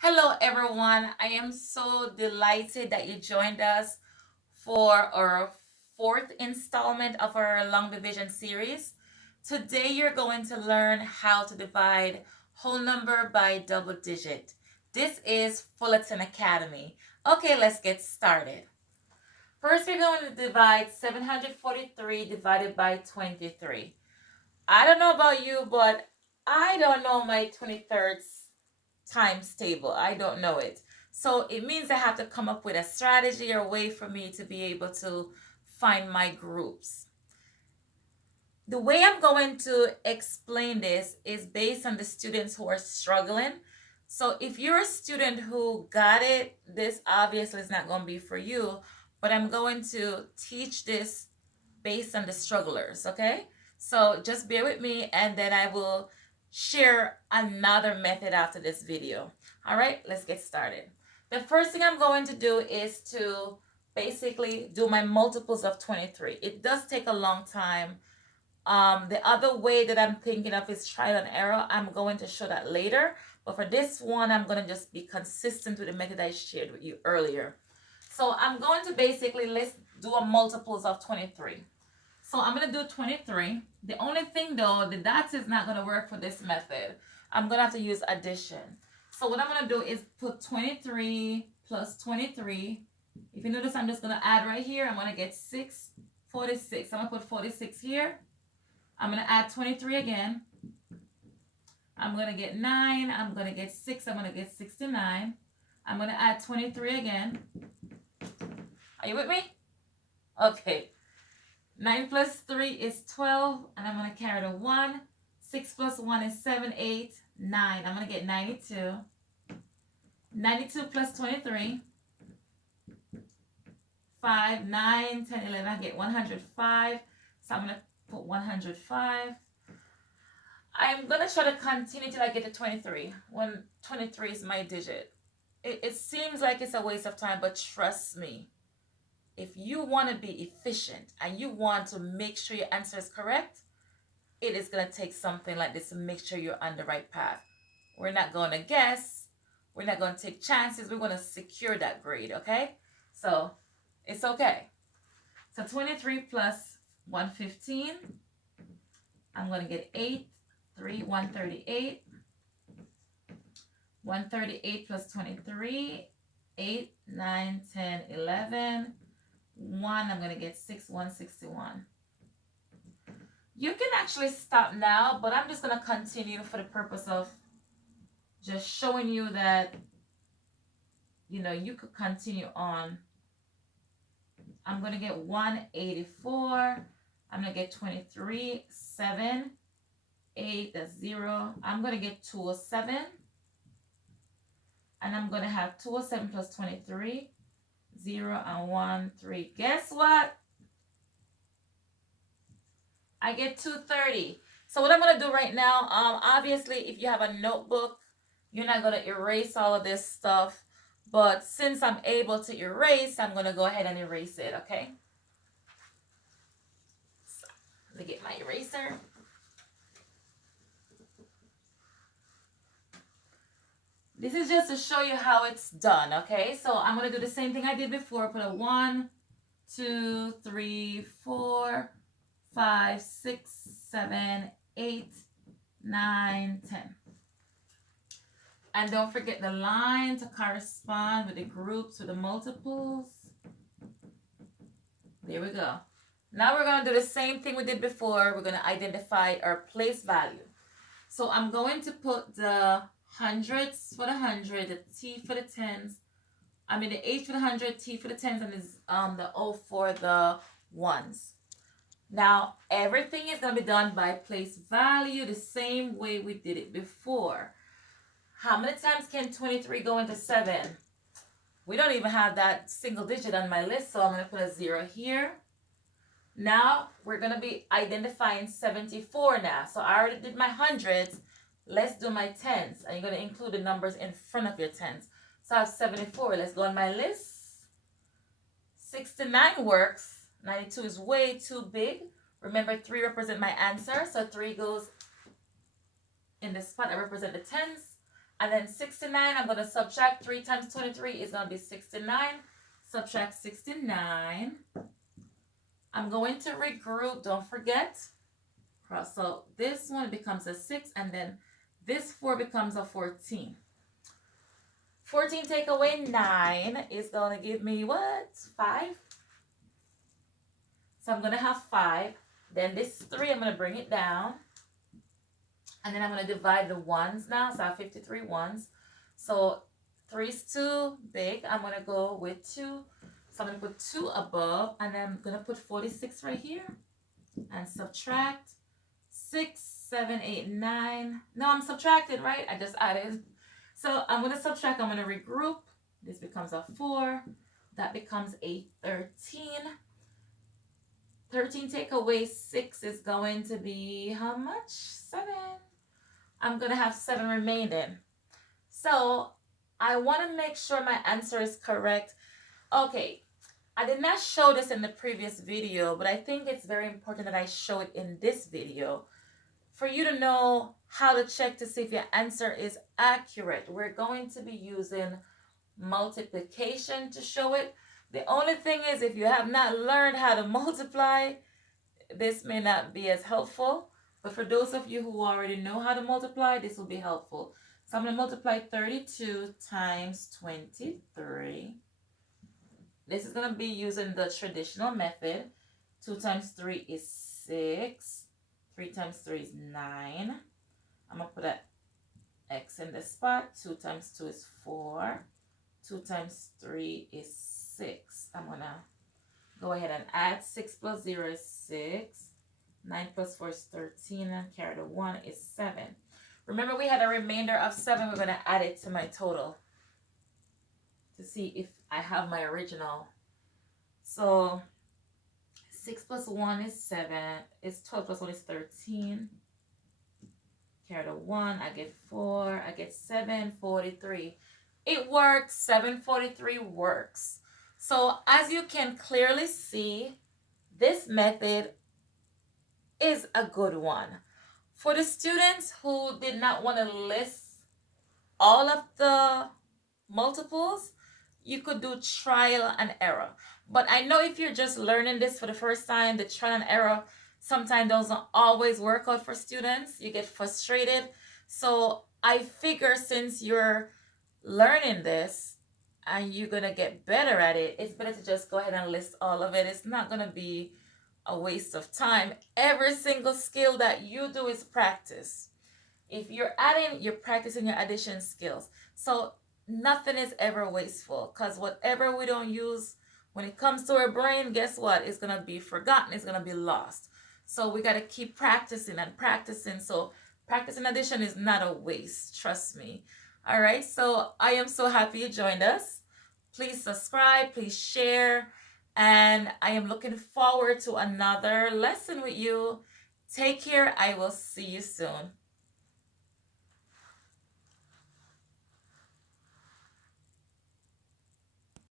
Hello, everyone. I am so delighted that you joined us for our fourth installment of our long division series. Today, you're going to learn how to divide whole number by double digit. This is Fullerton Academy. Okay, let's get started. First, we're going to divide 743 divided by 23. I don't know about you, but I don't know my 23rds times table. I don't know it. So it means I have to come up with a strategy or way for me to be able to find my groups. The way I'm going to explain this is based on the students who are struggling. So if you're a student who got it, this obviously is not going to be for you, but I'm going to teach this based on the strugglers, okay? So just bear with me and then I will share another method after this video. All right, let's get started. The first thing I'm going to do is to basically do my multiples of 23. It does take a long time. The other way that I'm thinking of is trial and error. I'm going to show that later. But for this one, I'm going to just be consistent with the method I shared with you earlier. So I'm going to basically, let's do a multiples of 23. So I'm going to do 23. The only thing though, the dots is not going to work for this method. I'm going to have to use addition. So what I'm going to do is put 23 plus 23. If you notice, I'm just going to add right here. I'm going to get 46. I'm going to put 46 here. I'm going to add 23 again. I'm going to get 9. I'm going to get 6. I'm going to get 69. I'm going to add 23 again. Are you with me? Okay. 9 plus 3 is 12. And I'm going to carry the 1. 6 plus 1 is 7, 8, 9. I'm going to get 92. 92 plus 23. 5, 9, 10, 11. I get 105. So I'm going to put 105. I'm going to try to continue till I get to 23. When 23 is my digit. It seems like it's a waste of time, but trust me. If you want to be efficient and you want to make sure your answer is correct, it is going to take something like this to make sure you're on the right path. We're not going to guess. We're not going to take chances. We're going to secure that grade, okay? So it's okay. So 23 plus 115. I'm going to get 8, 3, 138. 138 plus 23, 8, 9, 10, 11. 1, I'm going to get 6, 161. You can actually stop now, but I'm just going to continue for the purpose of just showing you that, you could continue on. I'm going to get 184. I'm going to get 23, 7, 8, that's 0. I'm going to get 207. And I'm going to have 207 plus 23. 0 and 1, 3. Guess what? I get 230. So what I'm going to do right now, obviously, if you have a notebook, you're not going to erase all of this stuff. But since I'm able to erase, I'm going to go ahead and erase it, okay? So, let me get my eraser. This is just to show you how it's done, okay? So I'm going to do the same thing I did before. Put a 1, 2, 3, 4, 5, 6, 7, 8, 9, 10. And don't forget the line to correspond with the groups, with the multiples. There we go. Now we're going to do the same thing we did before. We're going to identify our place value. So I'm going to put the hundreds for the 100, the T for the tens. I mean the H for the 100, T for the tens, and the O for the ones. Now everything is going to be done by place value the same way we did it before. How many times can 23 go into 7? We don't even have that single digit on my list, so I'm going to put a 0 here. Now we're going to be identifying 74 now. So I already did my hundreds. Let's do my tens. And you're going to include the numbers in front of your tens. So I have 74. Let's go on my list. 69 works. 92 is way too big. Remember, 3 represent my answer. So 3 goes in the spot that represent the tens. And then 69, I'm going to subtract 3 times 23 is going to be 69. Subtract 69. I'm going to regroup, don't forget. Cross out this one, becomes a 6, and then this 4 becomes a 14. 14 take away 9 is going to give me what? 5. So I'm going to have 5. Then this 3, I'm going to bring it down. And then I'm going to divide the ones now. So I have 53 ones. So 3 is too big. I'm going to go with 2. So I'm going to put 2 above. And then I'm going to put 46 right here. And subtract 6, 7, 8, 9. No, I'm subtracting, right? I just added. So I'm going to subtract. I'm going to regroup. This becomes a 4. That becomes a 13. 13 take away 6 is going to be how much? 7. I'm going to have 7 remaining. So I want to make sure my answer is correct. Okay, I did not show this in the previous video, but I think it's very important that I show it in this video for you to know how to check to see if your answer is accurate. We're going to be using multiplication to show it. The only thing is, if you have not learned how to multiply, this may not be as helpful. But for those of you who already know how to multiply, this will be helpful. So I'm going to multiply 32 times 23. This is going to be using the traditional method. 2 times 3 is 6. 3 times 3 is 9. I'm going to put an X in the spot. 2 times 2 is 4. 2 times 3 is 6. I'm going to go ahead and add. 6 plus 0 is 6. 9 plus 4 is 13. And carry the 1 is 7. Remember, we had a remainder of 7. We're going to add it to my total to see if I have my original. So 6 plus 1 is 7. It's 12 plus 1 is 13. Carry the 1. I get 4. I get 743. It works. 743 works. So as you can clearly see, this method is a good one. For the students who did not want to list all of the multiples, you could do trial and error. But I know if you're just learning this for the first time, the trial and error sometimes doesn't always work out for students. You get frustrated. So I figure since you're learning this and you're going to get better at it, it's better to just go ahead and list all of it. It's not going to be a waste of time. Every single skill that you do is practice. If you're adding, you're practicing your addition skills. So nothing is ever wasteful, because whatever we don't use when it comes to our brain, guess what? It's going to be forgotten. It's going to be lost. So we got to keep practicing and practicing. So practicing addition is not a waste. Trust me. All right. So I am so happy you joined us. Please subscribe. Please share. And I am looking forward to another lesson with you. Take care. I will see you soon.